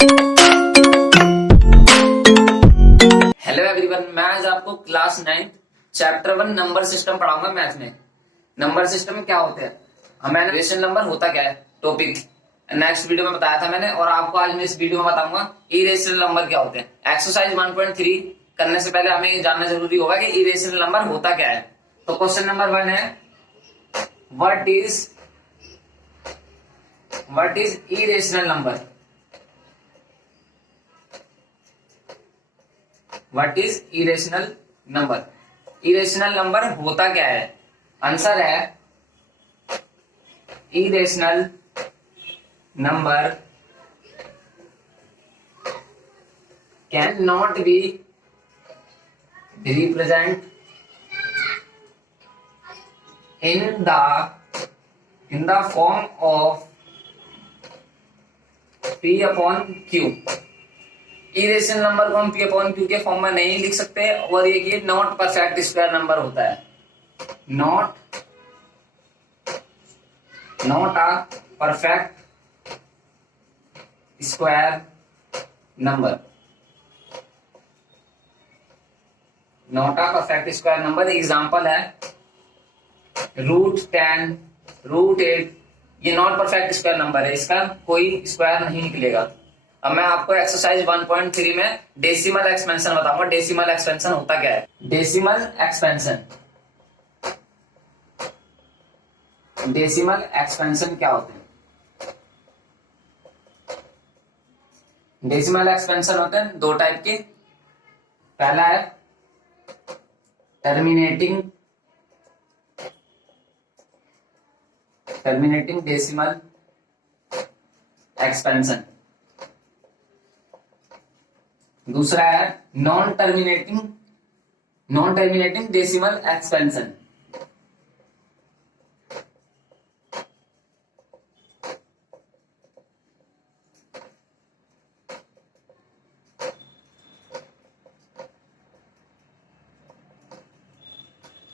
Hello everyone, मैं आज आपको क्लास 9 चैप्टर 1 नंबर सिस्टम पढ़ाऊंगा मैथ में। नंबर सिस्टम क्या होते हैं, हमें रेशनल नंबर होता क्या है, टॉपिक नेक्स्ट वीडियो में बताया था मैंने, और आपको आज मैं इस वीडियो में बताऊंगा इरेशनल नंबर क्या होते हैं। एक्सरसाइज 1.3 करने से पहले हमें ये जानना जरूरी होगा कि इरेशनल नंबर होता क्या है। तो क्वेश्चन नंबर 1 है, what is irrational number. What is irrational number. Irrational number होता क्या है, आंसर है irrational number can not be represent in the form of P upon Q। Irrational number को हम P अपॉन Q के form में नहीं लिख सकते, और ये नॉट परफेक्ट स्क्वायर नंबर होता है, not a perfect square number, not a perfect square number. Example है √10, √8, ये नॉट परफेक्ट स्क्वायर नंबर है, इसका कोई स्क्वायर नहीं निकलेगा। अब मैं आपको एक्सरसाइज 1.3 में डेसिमल एक्सपेंशन बताऊंगा। डेसिमल एक्सपेंशन होता क्या है, डेसिमल एक्सपेंशन क्या होते हैं। डेसिमल एक्सपेंशन होते हैं दो टाइप के। पहला है टर्मिनेटिंग डेसिमल एक्सपेंशन, दूसरा है non terminating decimal expansion.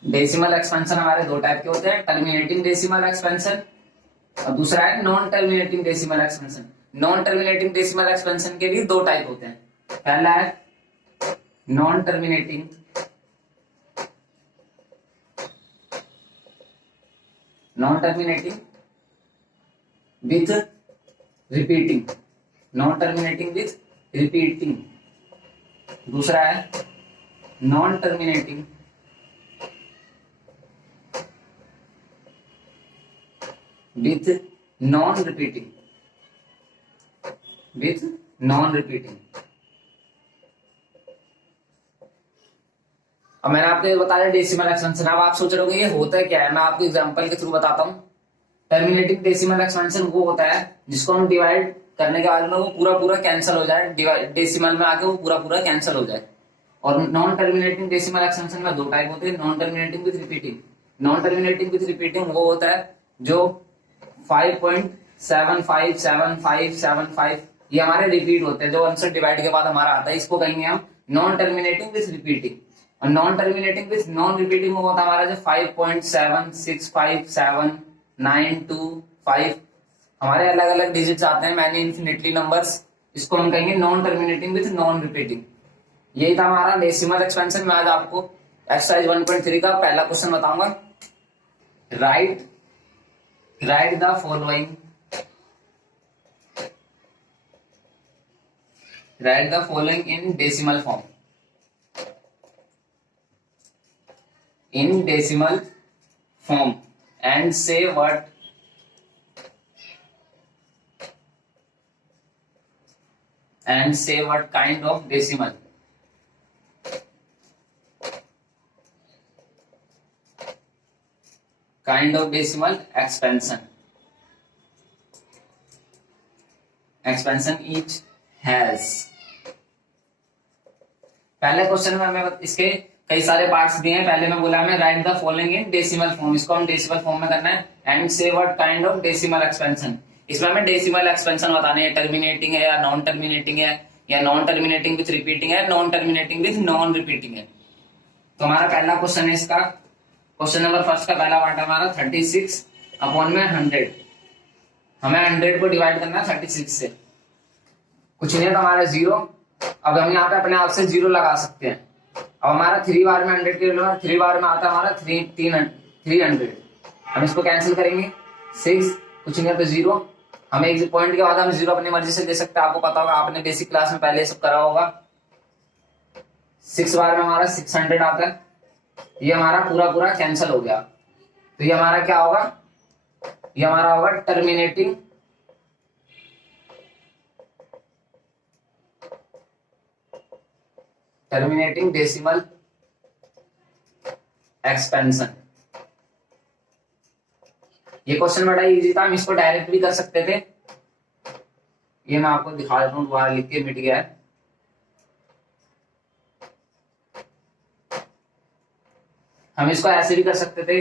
Decimal expansion हमारे दो टाइप के होते हैं, टर्मिनेटिंग डेसिमल एक्सपेंशन और दूसरा है non terminating decimal expansion. Non terminating decimal expansion के भी दो टाइप होते हैं। पहला है नॉन टर्मिनेटिंग विथ रिपीटिंग, दूसरा है non terminating with non repeating, अब मैंने आपको ये बताया डेसिमल एक्सपेंशन। अब आप सोच रहे होंगे ये होता है क्या है, मैं आपको एग्जांपल के थ्रू बताता हूँ। टर्मिनेटिंग डेसिमल एक्सपेंशन वो होता है जिसको हम डिवाइड करने के बाद में वो पूरा कैंसिल हो जाए, डेसिमल में आके वो पूरा कैंसिल हो जाए। और नॉन टर्मिनेटिंग डेसिमल एक्सपेंशन में दो टाइप होते हैं, नॉन टर्मिनेटिंग विथ रिपीटिंग वो होता है जो 5.757575 ये हमारे रिपीट होते हैं, जो आंसर डिवाइड के बाद हमारा आता है, इसको कहेंगे हम नॉन टर्मिनेटिंग विथ रिपीटिंग। और non terminating with non repeating वो होता है हमारा जो 5.765792 हमारे अलग अलग डिजिट्स आते हैं, मैनी इन्फिनिटली नंबर्स, इसको हम कहेंगे non terminating with non repeating. यही था हमारा डेसिमल एक्सपेंशन। मैं आज आपको एक्सरसाइज 1.3 का पहला क्वेश्चन बताऊंगा। Right the following in decimal form, and say what kind of decimal expansion each has। पहले क्वेश्चन में हमें इसके कई सारे पार्ट्स दिए हैं। पहले में बोला हमें right the following in decimal form, इसको हम डेसिमल फॉर्म में करना है। एंड से what kind of decimal expansion, इसमें हमें डेसिमल एक्सपेंशन बताने हैं, टर्मिनेटिंग है या नॉन टर्मिनेटिंग है, या नॉन टर्मिनेटिंग विथ रिपीटिंग है, non terminating with non repeating है। तो हमारा पहला क्वेश्चन है इसका, क्वेश्चन नंबर फर्स्ट का पहला पार्ट है हमारा 36 अपॉन में 100। हमें 100 को डिवाइड करना है 36 से। कुछ नहीं है तो हमारा 0। अब हम यहाँ पे अपने आप से 0 लगा सकते हैं। अब हमारा 3 बार में 100 के लिए 3 बार में आता है हमारा 300। हम इसको कैंसिल करेंगे 6, कुछ नहीं है तो 0। हमें एक पॉइंट के बाद हम 0 अपनी मर्जी से दे सकते हैं। आपको पता होगा, आपने बेसिक क्लास में पहले सब करा होगा। 6 बार में हमारा 600 आता है। ये हमारा पूरा पूरा कैंसिल हो गया। तो ये हमारा क्या होगा, ये हमारा होगा टर्मिनेटिंग डेसिमल एक्सपेंशन। ये क्वेश्चन बड़ा इजी था, हम इसको डायरेक्ट भी कर सकते थे। ये मैं आपको दिखा देता हूँ, दोबारा लिख के मिट गया है। हम इसको ऐसे भी कर सकते थे।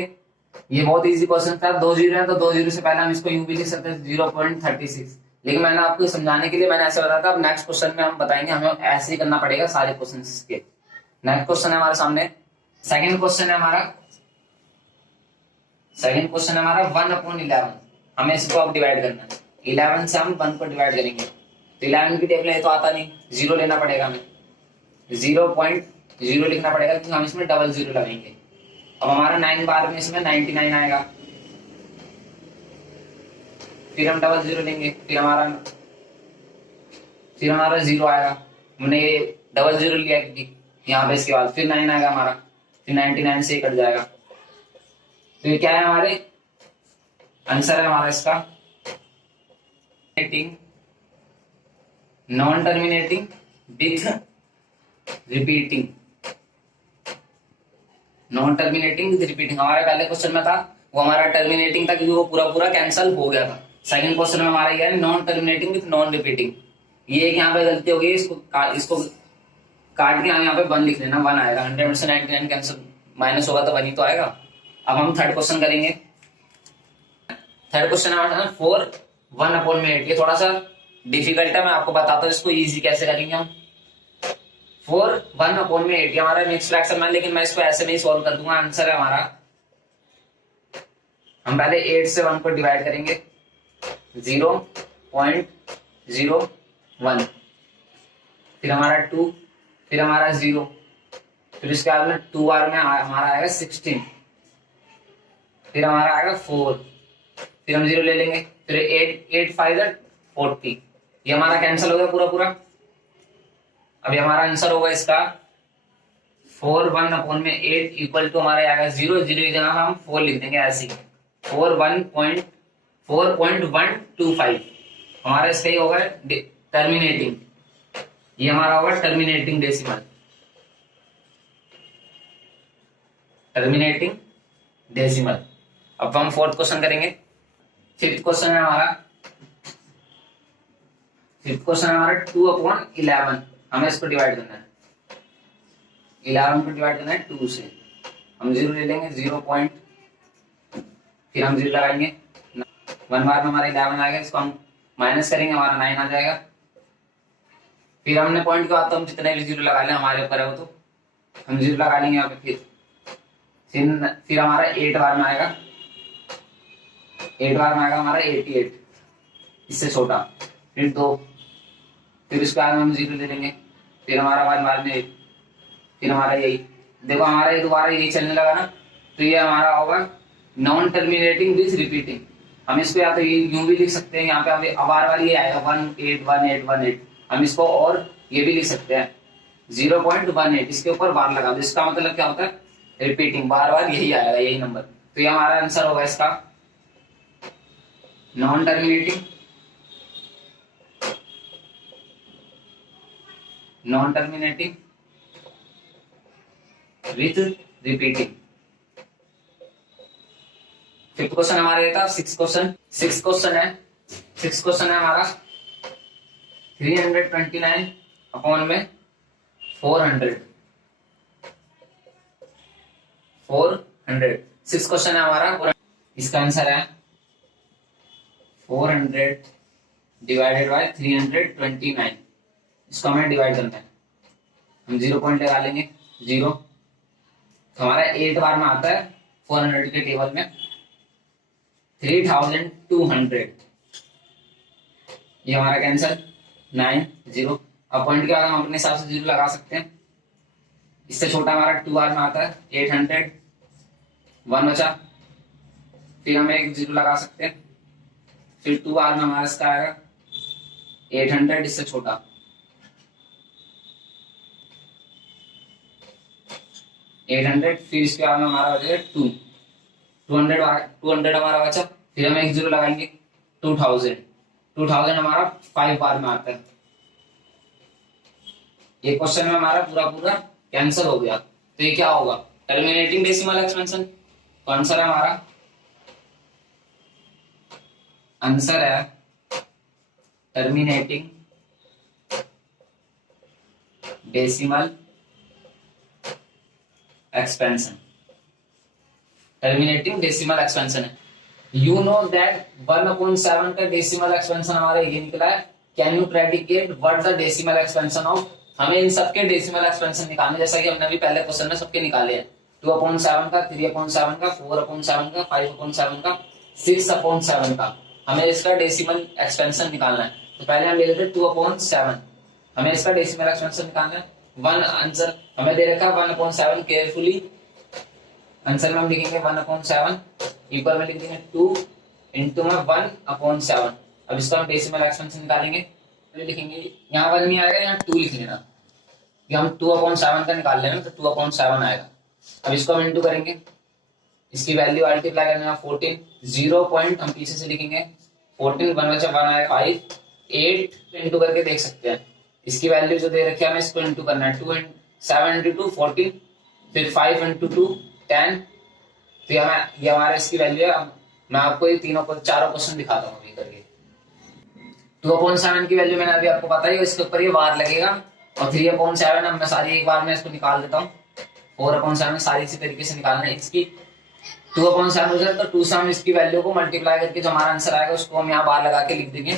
ये बहुत इजी क्वेश्चन था। 2 जीरो है तो 2 जीरो से पहले हम इसको यूं भी लिख सकते थे 0.36। लेकिन मैंने आपको समझाने के लिए मैंने ऐसे बताया था। अब नेक्स्ट क्वेश्चन में हम बताएंगे, हमें ऐसे ही करना पड़ेगा सारे क्वेश्चन के। नेक्स्ट क्वेश्चन है हमारे सामने, सेकंड क्वेश्चन है हमारा। सेकंड क्वेश्चन है हमारा 1/11। हमें इसको अब डिवाइड करना है। 11 से हम 1 को डिवाइड करेंगे तो 11 की टेबल है तो आता नहीं, 0 लेना पड़ेगा हमें। 0.0 लिखना पड़ेगा क्योंकि हम इसमें डबल 0 लगाएंगे। अब हमारा 9 बार में इसमें 99 आएगा। फिर हम डबल 0 लेंगे, फिर हमारा 0 आएगा। हमने ये डबल 0 लिया क्योंकि यहाँ पे, इसके बाद फिर 9 आएगा हमारा, फिर 99 से ही कट जाएगा। तो ये क्या है, हमारे आंसर है हमारा इसका non terminating with repeating. Non terminating with repeating हमारे पहले क्वेश्चन में था, वो हमारा टर्मिनेटिंग था क्योंकि वो पूरा पूरा कैंसिल हो गया था। सेकंड क्वेश्चन में हमारा ये है non terminating with non repeating. ये यहाँ पे गलती हो गई, इसको काट के हम यहाँ पे 1 लिख लेना, 1 आएगा। 100 में से 99 कैंसिल माइनस होगा तो 1 ही तो आएगा। अब हम थर्ड क्वेश्चन करेंगे। थर्ड क्वेश्चन हमारा 4 1/8। ये थोड़ा सा डिफिकल्ट है, मैं आपको बताता हूँ इसको इजी कैसे करेंगे हम। 4 1/8 हमारा मिक्स फ्रैक्शन में, लेकिन मैं इसको ऐसे में ही सॉल्व कर दूंगा। आंसर है हमारा, हम पहले 8 से 1 को डिवाइड करेंगे 0.01, फिर हमारा 2, फिर हमारा 0, फिर इसके बाद में 2 बार में हमारा आएगा 16, फिर हमारा आएगा 4, फिर हम 0 ले लेंगे, फिर 8 5 40। ये हमारा कैंसिल हो गया पूरा पूरा। अभी हमारा आंसर होगा इसका 4 1/8 इक्वल टू हमारा आएगा 0 0 की जगह हम 4 लिख देंगे ऐसे ही, 4.125। हमारा इसका ही होगा टर्मिनेटिंग। ये हमारा होगा टर्मिनेटिंग डेसिमल, टर्मिनेटिंग डेसिमल। अब हम फोर्थ क्वेश्चन करेंगे। फिफ्थ क्वेश्चन है हमारा 2/11। हमें इसको डिवाइड करना है, 11 को डिवाइड करना है 2 से। हम 0 ले लेंगे, 0 पॉइंट, फिर हम 0 लगाएंगे। 1 बार में हमारा 11 आएगा, इसको हम माइनस करेंगे, हमारा 9 आ जाएगा। फिर हमने पॉइंट के बाद तो हम जितने भी 0 लगा लें, हमारे ऊपर है वो, तो हम 0 लगा लेंगे यहाँ पे। फिर हमारा 8 बार में आएगा, 8 बार में आएगा हमारा 88, इससे छोटा, फिर 2, फिर उसके बाद हम 0 ले लेंगे, फिर हमारा 1 बार में 8, फिर हमारा यही। देखो हमारा ये दोबारा यही चलने लगा ना, तो ये हमारा होगा नॉन टर्मिनेटिंग विथ रिपीटिंग। हम इसको या तो यूं भी लिख सकते हैं, यहाँ पे हमें बार बार ये आएगा 181818। हम इसको और ये भी लिख सकते हैं 0.18, इसके ऊपर बार लगा दो। इसका मतलब क्या होता है, रिपीटिंग, बार बार यही आएगा, यही नंबर। तो ये हमारा आंसर होगा इसका non terminating with repeating. Fifth question हमारा ये था। सिक्स क्वेश्चन है हमारा 329 अपॉन में 400। सिक्स क्वेश्चन है हमारा, इसका आंसर है 400 डिवाइडेड बाय 329। इसको हमें डिवाइड करना है। हम 0 पॉइंट लगा लेंगे, 0। तो हमारा 8 बार में आता है 400 के टेबल में 3200। ये हमारा कैंसर 9 0। अब पॉइंट के बाद हम अपने हिसाब से 0 लगा सकते हैं। इससे छोटा हमारा 2r में आता है 800, 1 बचा, फिर हम एक 0 लगा सकते हैं, फिर 2r में हमारा इसका आएगा 800, इससे छोटा 800, फिर इसके बाद में हमारा बचेगा 200 हमारा बचा, फिर हम एक 0 लगाएंगे 2000 हमारा 5 बार में आता है। ये क्वेश्चन में हमारा पूरा पूरा कैंसिल हो गया, तो ये क्या होगा, टर्मिनेटिंग डेसिमल एक्सपेंशन। तो आंसर है हमारा, आंसर है terminating decimal expansion. Terminating decimal expansion है। यू नो दैट 1/7 का डेसिमल एक्सपेंशन हमारा ये निकला है। Can you predicate what the decimal expansion of. हमें इन सबके डेसिमल एक्सपेंशन निकालने, जैसा कि हमने अभी पहले क्वेश्चन में सबके निकाले हैं। 2/7 का, 3/7 का, 4/7 का, 5/7 का, 6/7 का। हमें इसका डेसिमल एक्सपेंशन निकालना है। तो पहले हम ले लेते हैं 2/7। हमें इसका डेसिमल एक्सपेंशन निकालना है। वन आंसर हमें दे रखा है 1/7। केयरफुली आंसर में हम लिखेंगे 1/7, इक्वल में लिख देंगे 2 इंटू में 1/7। अब इसका हम डेसिमल एक्सपेंशन निकालेंगे, लिखेंगे यहाँ 1 नहीं आएगा, यहाँ 2 लिख लेना। हम 2/7 का निकाल लेना, तो 2/7 आएगा। अब इसको हम इंटू करेंगे, इसकी वैल्यू मल्टीप्लाई करना 14, 0 पॉइंट हम पीछे से लिखेंगे 14, 1 बचा 1 आएगा 5, 8 इंटू करके देख सकते हैं। इसकी वैल्यू जो दे रखी है हमें इसको इंटू करना है, 7 इंटू 2 14, फिर 5 इंटू 2 10। तो ये हमारे इसकी वैल्यू है। मैं आपको ये चारों क्वेश्चन दिखाता हूँ अभी करके। 2/7 की वैल्यू मैंने अभी आपको बताई, इसके ऊपर ये बार लगेगा। और 3/7 अब मैं सारी एक बार में इसको निकाल देता हूँ। 4/7 सारी इसी तरीके से निकालना है। इसकी 2/7 हो जाए तो 2 से हम इसकी वैल्यू को मल्टीप्लाई करके जो हमारा आंसर आएगा उसको हम यहाँ बार लगा के लिख देंगे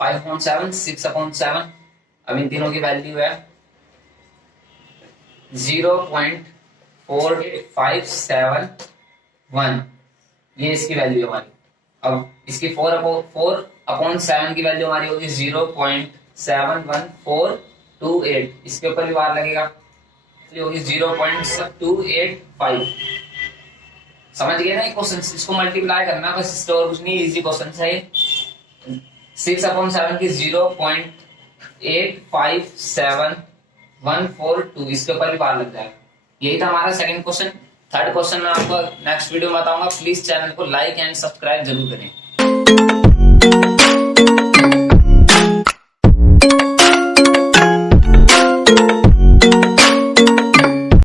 5/7, 6/7। अब इन तीनों की वैल्यू है 0.4571। ये इसकी वैल्यू हमारी। अब इसकी 4/7 की वैल्यू हमारी होगी 0.71428। इसके ऊपर भी बार लगेगा, होगी 0.285। समझ गए ना ये क्वेश्चन। इसको मल्टीप्लाई करना बस, इससे और कुछ नहीं, इजी क्वेश्चन है ये। 6/7 की 0.857142, इसके ऊपर भी बार लग जाएगा। यही था हमारा सेकंड क्वेश्चन। थर्ड क्वेश्चन मैं आपको नेक्स्ट वीडियो में बताऊंगा। प्लीज चैनल को लाइक एंड सब्सक्राइब जरूर करें।